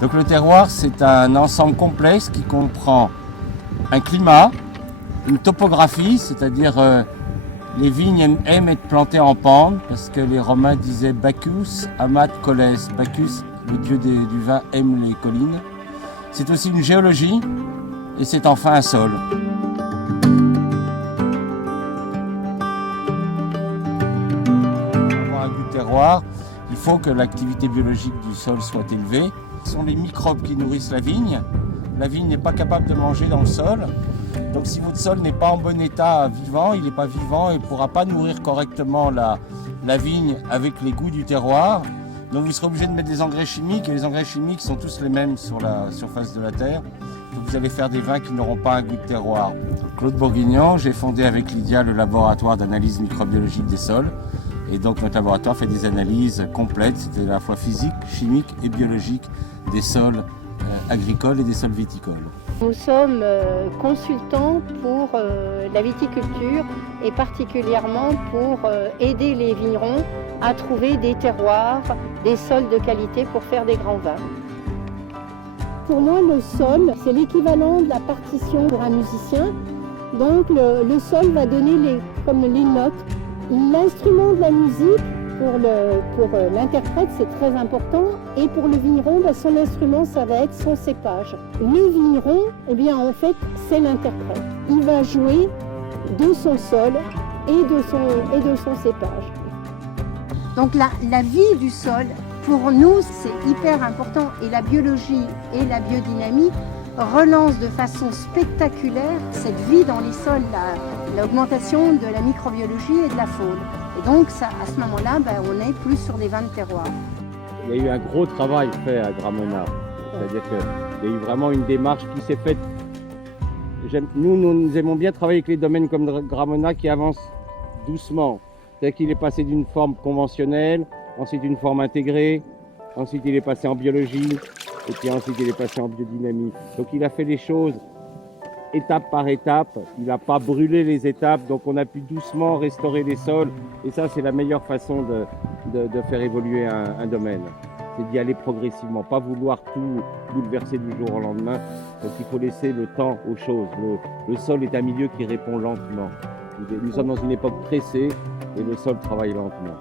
Donc le terroir, c'est un ensemble complexe qui comprend un climat, une topographie, c'est-à-dire les vignes aiment être plantées en pente parce que les Romains disaient Bacchus amat coles. Bacchus, le dieu du vin, aime les collines. C'est aussi une géologie et c'est enfin un sol. Pour avoir un goût de terroir, il faut que l'activité biologique du sol soit élevée. Ce sont les microbes qui nourrissent la vigne. La vigne n'est pas capable de manger dans le sol. Donc si votre sol n'est pas en bon état vivant, il n'est pas vivant et ne pourra pas nourrir correctement la vigne avec les goûts du terroir. Donc vous serez obligé de mettre des engrais chimiques et les engrais chimiques sont tous les mêmes sur la surface de la terre. Donc vous allez faire des vins qui n'auront pas un goût de terroir. Claude Bourguignon, j'ai fondé avec Lydia le laboratoire d'analyse microbiologique des sols. Et donc notre laboratoire fait des analyses complètes, c'est à la fois physique, chimique et biologique des sols agricoles et des sols viticoles. Nous sommes consultants pour la viticulture et particulièrement pour aider les vignerons à trouver des terroirs, des sols de qualité pour faire des grands vins. Pour moi, le sol, c'est l'équivalent de la partition pour un musicien. Donc le sol va donner comme les notes. L'instrument de la musique, pour l'interprète, c'est très important. Et pour le vigneron, son instrument, ça va être son cépage. Le vigneron, eh bien, en fait, c'est l'interprète. Il va jouer de son sol et de son cépage. Donc la vie du sol, pour nous, c'est hyper important. Et la biologie et la biodynamie relance de façon spectaculaire cette vie dans les sols, l'augmentation de la microbiologie et de la faune. Et donc à ce moment-là, on est plus sur des vins de terroir. Il y a eu un gros travail fait à Gramona. C'est-à-dire qu'il y a eu vraiment une démarche qui s'est faite. Nous aimons bien travailler avec les domaines comme Gramona qui avancent doucement. C'est-à-dire qu'il est passé d'une forme conventionnelle, ensuite une forme intégrée, ensuite il est passé en biologie, et puis ensuite il est passé en biodynamie. Donc il a fait les choses étape par étape, il n'a pas brûlé les étapes, donc on a pu doucement restaurer les sols, et ça c'est la meilleure façon de faire évoluer un domaine. C'est d'y aller progressivement, pas vouloir tout bouleverser du jour au lendemain, donc il faut laisser le temps aux choses. Le sol est un milieu qui répond lentement. Nous sommes dans une époque pressée, et le sol travaille lentement.